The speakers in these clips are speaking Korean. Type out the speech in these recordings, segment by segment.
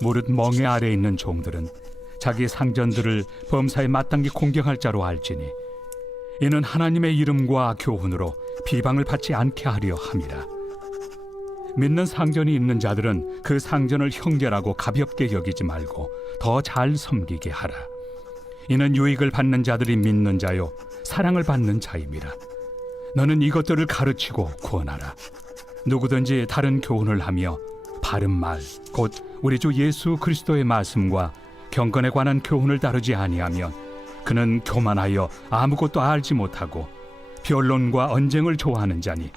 무릇 멍에 아래 있는 종들은 자기 상전들을 범사에 마땅히 공경할 자로 알지니 이는 하나님의 이름과 교훈으로 비방을 받지 않게 하려 함이라. 믿는 상전이 있는 자들은 그 상전을 형제라고 가볍게 여기지 말고 더 잘 섬기게 하라. 이는 유익을 받는 자들이 믿는 자요 사랑을 받는 자임이라. 너는 이것들을 가르치고 구원하라. 누구든지 다른 교훈을 하며 바른 말 곧 우리 주 예수 그리스도의 말씀과 경건에 관한 교훈을 다루지 아니하면 그는 교만하여 아무것도 알지 못하고 변론과 언쟁을 좋아하는 자니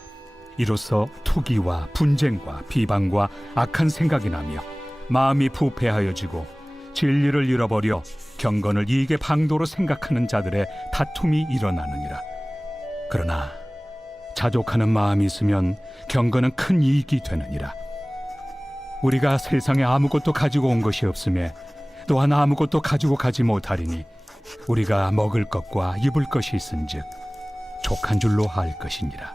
이로써 투기와 분쟁과 비방과 악한 생각이 나며 마음이 부패하여지고 진리를 잃어버려 경건을 이익의 방도로 생각하는 자들의 다툼이 일어나느니라. 그러나 자족하는 마음이 있으면 경건은 큰 이익이 되느니라. 우리가 세상에 아무것도 가지고 온 것이 없음에 또한 아무것도 가지고 가지 못하리니 우리가 먹을 것과 입을 것이 있은즉 족한 줄로 알 것이니라.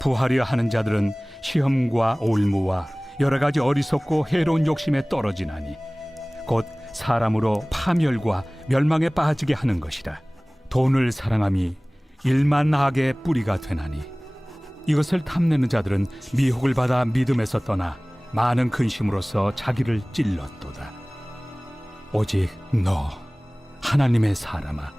부하려 하는 자들은 시험과 올무와 여러 가지 어리석고 해로운 욕심에 떨어지나니 곧 사람으로 파멸과 멸망에 빠지게 하는 것이라. 돈을 사랑함이 일만 악의 뿌리가 되나니 이것을 탐내는 자들은 미혹을 받아 믿음에서 떠나 많은 근심으로써 자기를 찔렀도다. 오직 너 하나님의 사람아,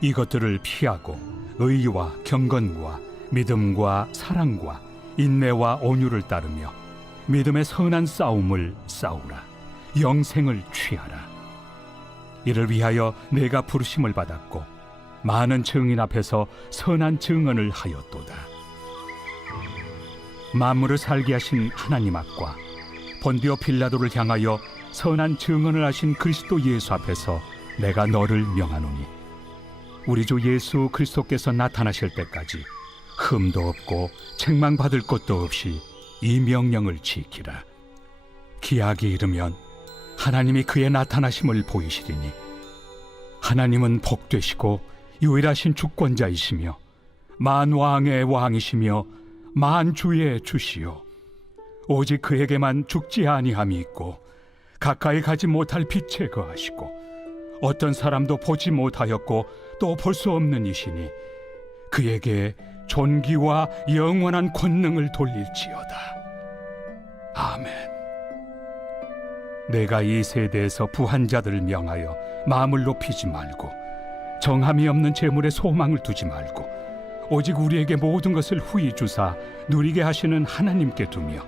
이것들을 피하고 의와 경건과 믿음과 사랑과 인내와 온유를 따르며 믿음의 선한 싸움을 싸우라. 영생을 취하라. 이를 위하여 내가 부르심을 받았고 많은 증인 앞에서 선한 증언을 하였도다. 만물을 살게 하신 하나님 앞과 본디오 빌라도를 향하여 선한 증언을 하신 그리스도 예수 앞에서 내가 너를 명하노니 우리 주 예수 그리스도께서 나타나실 때까지 흠도 없고 책망받을 것도 없이 이 명령을 지키라. 기약이 이르면 하나님이 그의 나타나심을 보이시리니 하나님은 복되시고 유일하신 주권자이시며 만왕의 왕이시며 만주의 주시요 오직 그에게만 죽지 아니함이 있고 가까이 가지 못할 빛에 거하시고 어떤 사람도 보지 못하였고 또 볼 수 없는 이시니 그에게 존귀와 영원한 권능을 돌릴지어다. 아멘. 내가 이 세대에서 부한 자들을 명하여 마음을 높이지 말고 정함이 없는 재물에 소망을 두지 말고 오직 우리에게 모든 것을 후히 주사 누리게 하시는 하나님께 두며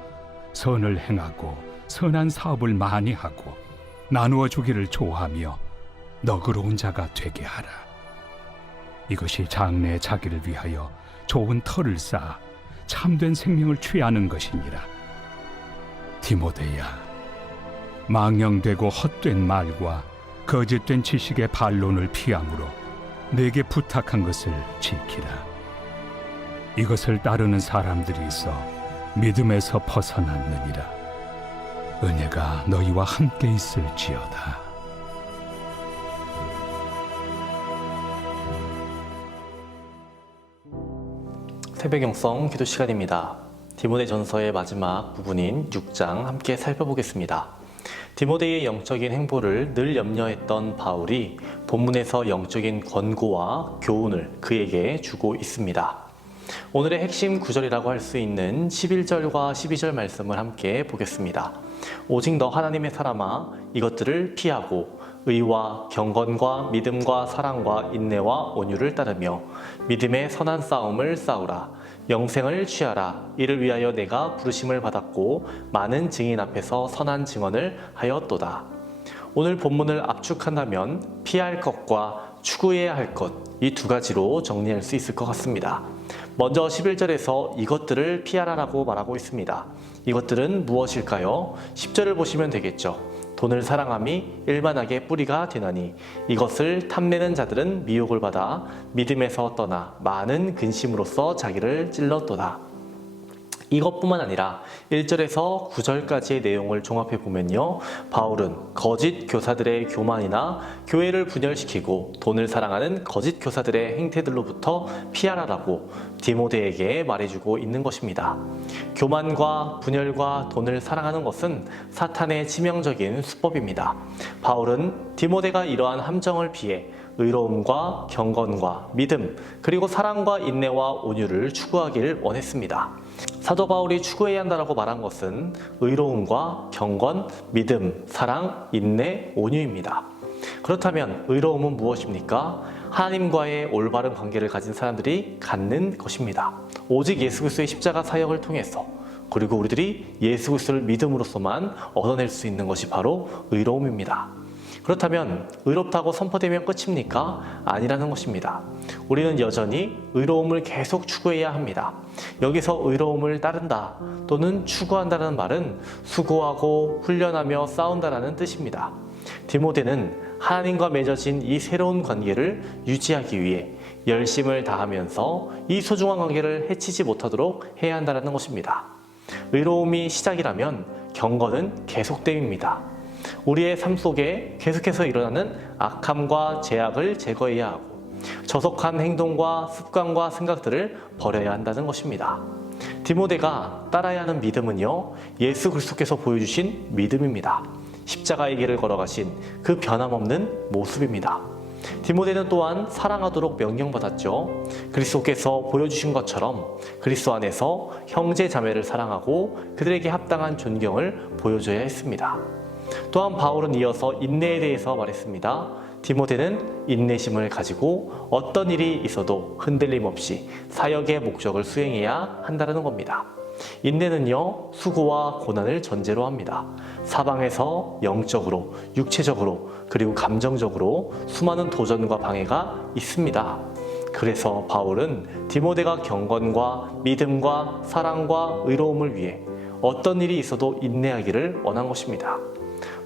선을 행하고 선한 사업을 많이 하고 나누어 주기를 좋아하며 너그러운 자가 되게 하라. 이것이 장래의 자기를 위하여 좋은 터를 쌓아 참된 생명을 취하는 것이니라. 디모데야, 망령되고 헛된 말과 거짓된 지식의 반론을 피함으로 내게 부탁한 것을 지키라. 이것을 따르는 사람들이 있어 믿음에서 벗어났느니라. 은혜가 너희와 함께 있을지어다. 새벽 영성 기도 시간입니다. 디모데전서의 마지막 부분인 6장 함께 살펴보겠습니다. 디모데의 영적인 행보를 늘 염려했던 바울이 본문에서 영적인 권고와 교훈을 그에게 주고 있습니다. 오늘의 핵심 구절이라고 할 수 있는 11절과 12절 말씀을 함께 보겠습니다. 오직 너 하나님의 사람아, 이것들을 피하고 의와 경건과 믿음과 사랑과 인내와 온유를 따르며 믿음의 선한 싸움을 싸우라. 영생을 취하라. 이를 위하여 내가 부르심을 받았고 많은 증인 앞에서 선한 증언을 하였도다. 오늘 본문을 압축한다면 피할 것과 추구해야 할 것, 이 두 가지로 정리할 수 있을 것 같습니다. 먼저 11절에서 이것들을 피하라라고 말하고 있습니다. 이것들은 무엇일까요? 10절을 보시면 되겠죠. 돈을 사랑함이 일만하게 뿌리가 되나니 이것을 탐내는 자들은 미혹을 받아 믿음에서 떠나 많은 근심으로써 자기를 찔렀도다. 이것뿐만 아니라 1절에서 9절까지의 내용을 종합해 보면요, 바울은 거짓 교사들의 교만이나 교회를 분열시키고 돈을 사랑하는 거짓 교사들의 행태들로부터 피하라라고 디모데에게 말해주고 있는 것입니다. 교만과 분열과 돈을 사랑하는 것은 사탄의 치명적인 수법입니다. 바울은 디모데가 이러한 함정을 피해 의로움과 경건과 믿음, 그리고 사랑과 인내와 온유를 추구하기를 원했습니다. 사도 바울이 추구해야 한다고 말한 것은 의로움과 경건, 믿음, 사랑, 인내, 온유입니다. 그렇다면 의로움은 무엇입니까? 하나님과의 올바른 관계를 가진 사람들이 갖는 것입니다. 오직 예수 그리스도의 십자가 사역을 통해서, 그리고 우리들이 예수 그리스도를 믿음으로써만 얻어낼 수 있는 것이 바로 의로움입니다. 그렇다면 의롭다고 선포되면 끝입니까? 아니라는 것입니다. 우리는 여전히 의로움을 계속 추구해야 합니다. 여기서 의로움을 따른다 또는 추구한다는 말은 수고하고 훈련하며 싸운다라는 뜻입니다. 디모데는 하나님과 맺어진 이 새로운 관계를 유지하기 위해 열심을 다하면서 이 소중한 관계를 해치지 못하도록 해야 한다는 것입니다. 의로움이 시작이라면 경건은 계속됨입니다. 우리의 삶 속에 계속해서 일어나는 악함과 죄악을 제거해야 하고 저속한 행동과 습관과 생각들을 버려야 한다는 것입니다. 디모데가 따라야 하는 믿음은요, 예수 그리스도께서 보여주신 믿음입니다. 십자가의 길을 걸어가신 그 변함없는 모습입니다. 디모데는 또한 사랑하도록 명령받았죠. 그리스도께서 보여주신 것처럼 그리스도 안에서 형제 자매를 사랑하고 그들에게 합당한 존경을 보여줘야 했습니다. 또한 바울은 이어서 인내에 대해서 말했습니다. 디모데는 인내심을 가지고 어떤 일이 있어도 흔들림 없이 사역의 목적을 수행해야 한다는 겁니다. 인내는요, 수고와 고난을 전제로 합니다. 사방에서 영적으로, 육체적으로, 그리고 감정적으로 수많은 도전과 방해가 있습니다. 그래서 바울은 디모데가 경건과 믿음과 사랑과 의로움을 위해 어떤 일이 있어도 인내하기를 원한 것입니다.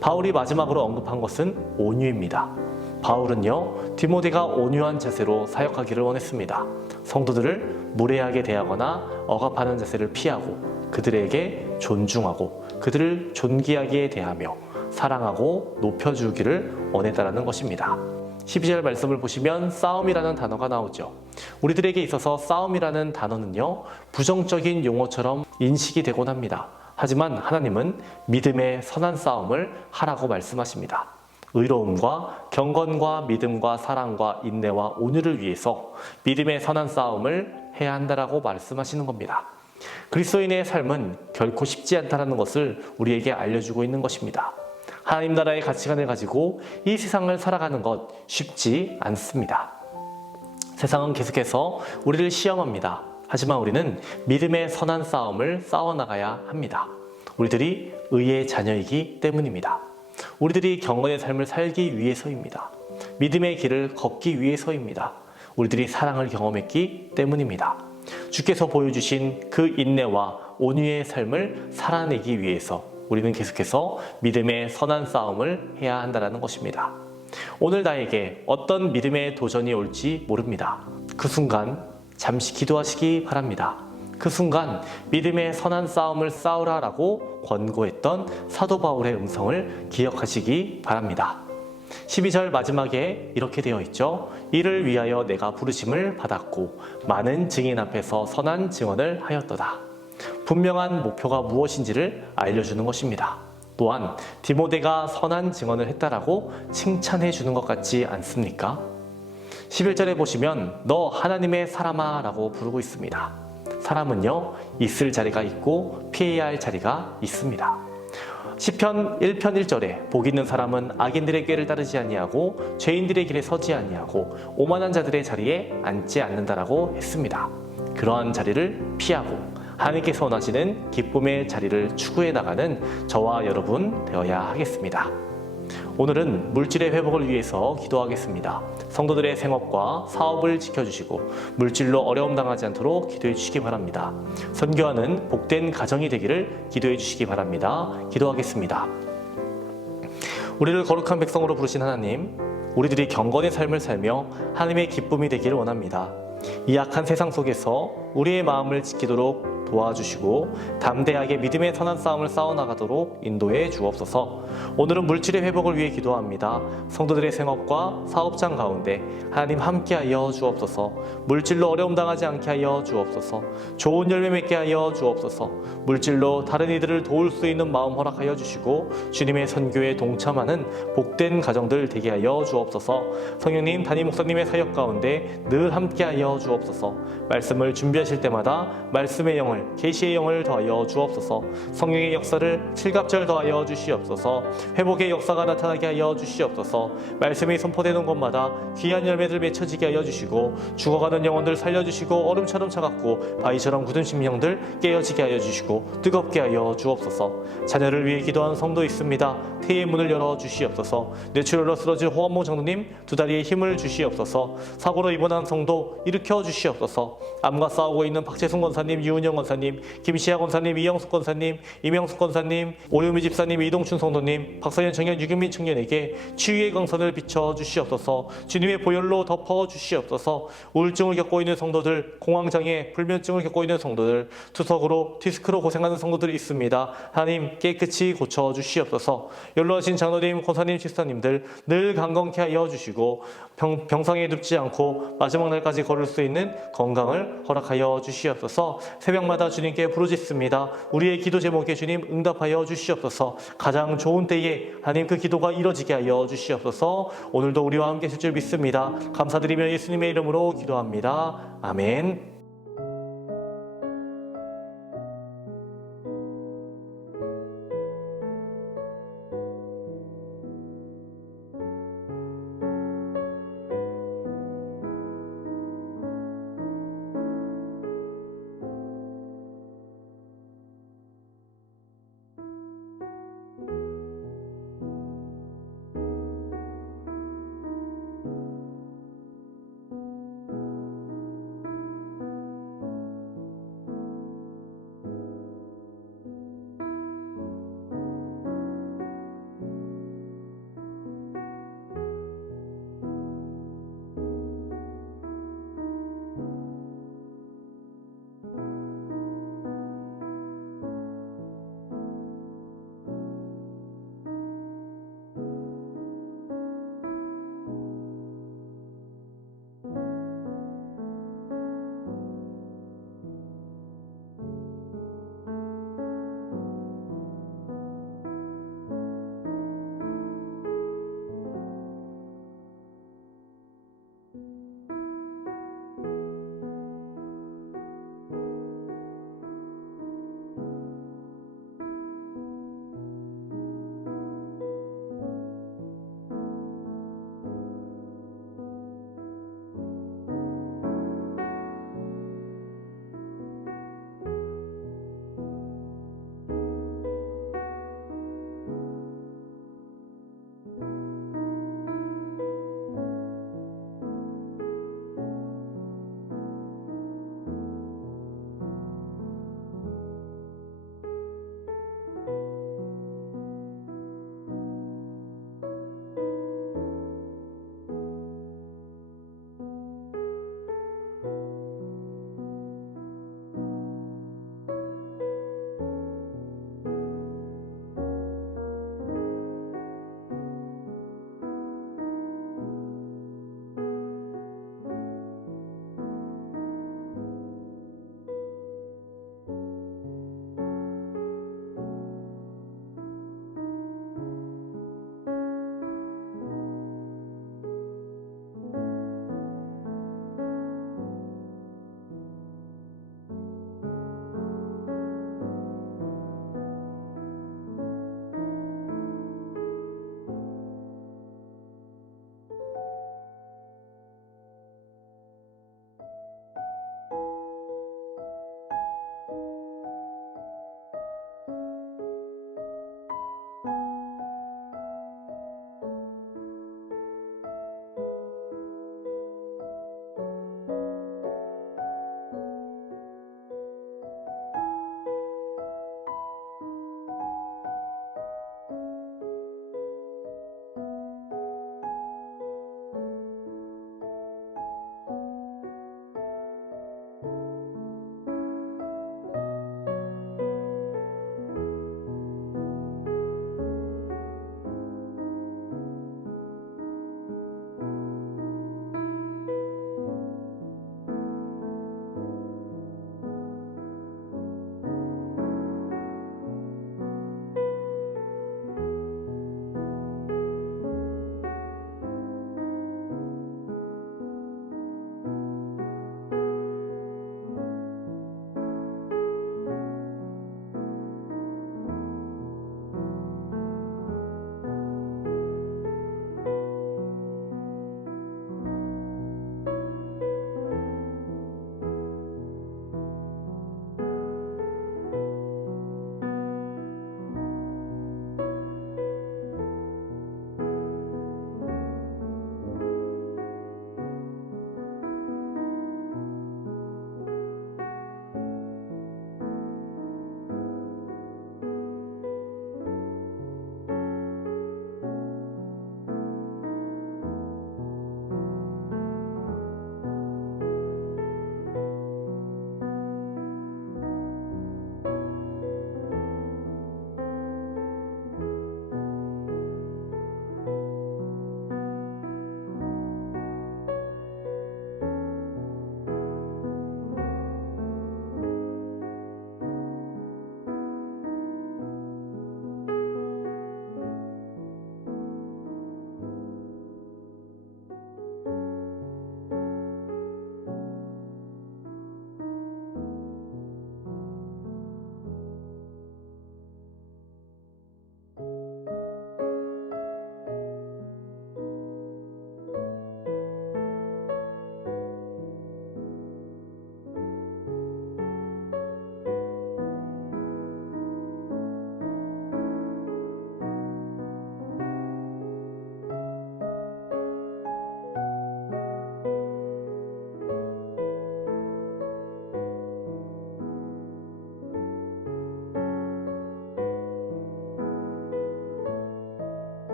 바울이 마지막으로 언급한 것은 온유입니다. 바울은요, 디모데가 온유한 자세로 사역하기를 원했습니다. 성도들을 무례하게 대하거나 억압하는 자세를 피하고 그들에게 존중하고 그들을 존귀하게 대하며 사랑하고 높여주기를 원했다는 것입니다. 12절 말씀을 보시면 싸움이라는 단어가 나오죠. 우리들에게 있어서 싸움이라는 단어는요, 부정적인 용어처럼 인식이 되곤 합니다. 하지만 하나님은 믿음의 선한 싸움을 하라고 말씀하십니다. 의로움과 경건과 믿음과 사랑과 인내와 온유를 위해서 믿음의 선한 싸움을 해야 한다라고 말씀하시는 겁니다. 그리스도인의 삶은 결코 쉽지 않다는 것을 우리에게 알려주고 있는 것입니다. 하나님 나라의 가치관을 가지고 이 세상을 살아가는 것 쉽지 않습니다. 세상은 계속해서 우리를 시험합니다. 하지만 우리는 믿음의 선한 싸움을 싸워나가야 합니다. 우리들이 의의 자녀이기 때문입니다. 우리들이 경건의 삶을 살기 위해서입니다. 믿음의 길을 걷기 위해서입니다. 우리들이 사랑을 경험했기 때문입니다. 주께서 보여주신 그 인내와 온유의 삶을 살아내기 위해서 우리는 계속해서 믿음의 선한 싸움을 해야 한다는 것입니다. 오늘 나에게 어떤 믿음의 도전이 올지 모릅니다. 그 순간 잠시 기도하시기 바랍니다. 그 순간 믿음의 선한 싸움을 싸우라라고 권고했던 사도 바울의 음성을 기억하시기 바랍니다. 12절 마지막에 이렇게 되어 있죠. 이를 위하여 내가 부르심을 받았고 많은 증인 앞에서 선한 증언을 하였도다. 분명한 목표가 무엇인지를 알려주는 것입니다. 또한 디모데가 선한 증언을 했다라고 칭찬해 주는 것 같지 않습니까? 11절에 보시면 너 하나님의 사람아 라고 부르고 있습니다. 사람은요, 있을 자리가 있고 피해야 할 자리가 있습니다. 시편 1편 1절에 복 있는 사람은 악인들의 꾀를 따르지 아니하고 죄인들의 길에 서지 아니하고 오만한 자들의 자리에 앉지 않는다라고 했습니다. 그러한 자리를 피하고 하나님께서 원하시는 기쁨의 자리를 추구해 나가는 저와 여러분 되어야 하겠습니다. 오늘은 물질의 회복을 위해서 기도하겠습니다. 성도들의 생업과 사업을 지켜주시고 물질로 어려움 당하지 않도록 기도해 주시기 바랍니다. 선교하는 복된 가정이 되기를 기도해 주시기 바랍니다. 기도하겠습니다. 우리를 거룩한 백성으로 부르신 하나님, 우리들이 경건의 삶을 살며 하나님의 기쁨이 되기를 원합니다. 이 악한 세상 속에서 우리의 마음을 지키도록 도와주시고 담대하게 믿음의 선한 싸움을 싸워나가도록 인도해 주옵소서. 오늘은 물질의 회복을 위해 기도합니다. 성도들의 생업과 사업장 가운데 하나님 함께하여 주옵소서. 물질로 어려움 당하지 않게 하여 주옵소서. 좋은 열매 맺게 하여 주옵소서. 물질로 다른 이들을 도울 수 있는 마음 허락하여 주시고 주님의 선교에 동참하는 복된 가정들 되게 하여 주옵소서. 성령님, 담임 목사님의 사역 가운데 늘 함께하여 주옵소서. 말씀을 준비하실 때마다 말씀의 영을, 계시의 영을 더하여 주옵소서. 성령의 역사를 칠갑절 더하여 주시옵소서. 회복의 역사가 나타나게 하여 주시옵소서. 말씀이 선포되는 곳마다 귀한 열매들 맺혀지게 하여 주시고 죽어가는 영혼들 살려주시고 얼음처럼 차갑고 바위처럼 굳은 심령들 깨어지게 하여 주시고 뜨겁게 하여 주옵소서. 자녀를 위해 기도한 성도 있습니다. 태의 문을 열어 주시옵소서. 뇌출혈로 쓰러진 호원모 장로님 두 다리에 힘을 주시옵소서. 사고로 입원한 성도 일으켜 주시옵소서. 암과 싸우고 있는 박재순 권사님, 유은영 권사님, 김시아 권사님, 이영숙 권사님, 이명숙 권사님, 오유미 집사님, 이동춘 성도님, 박서연 청년, 유경민 청년에게 치유의 강선을 비춰 주시옵소서. 주님의 보혈로 덮어 주시옵소서. 우울증을 겪고 있는 성도들, 공황장애, 불면증을 겪고 있는 성도들, 투석으로 디스크로 고생하는 성도들이 있습니다. 하나님 깨끗이 고쳐 주시옵소서. 연로하신 장로님, 권사님, 집사님들 늘 강건케 하여 주시고 병상에 눕지 않고 마지막 날까지 걸을 수 있는 건강을 허락하여 주시옵소서. 새벽마다 주님께 부르짖습니다. 우리의 기도 제목에 주님 응답하여 주시옵소서. 가장 좋은 때에 하나님 그 기도가 이루어지게 하여 주시옵소서. 오늘도 우리와 함께 하실 줄 믿습니다. 감사드리며 예수님의 이름으로 기도합니다. 아멘.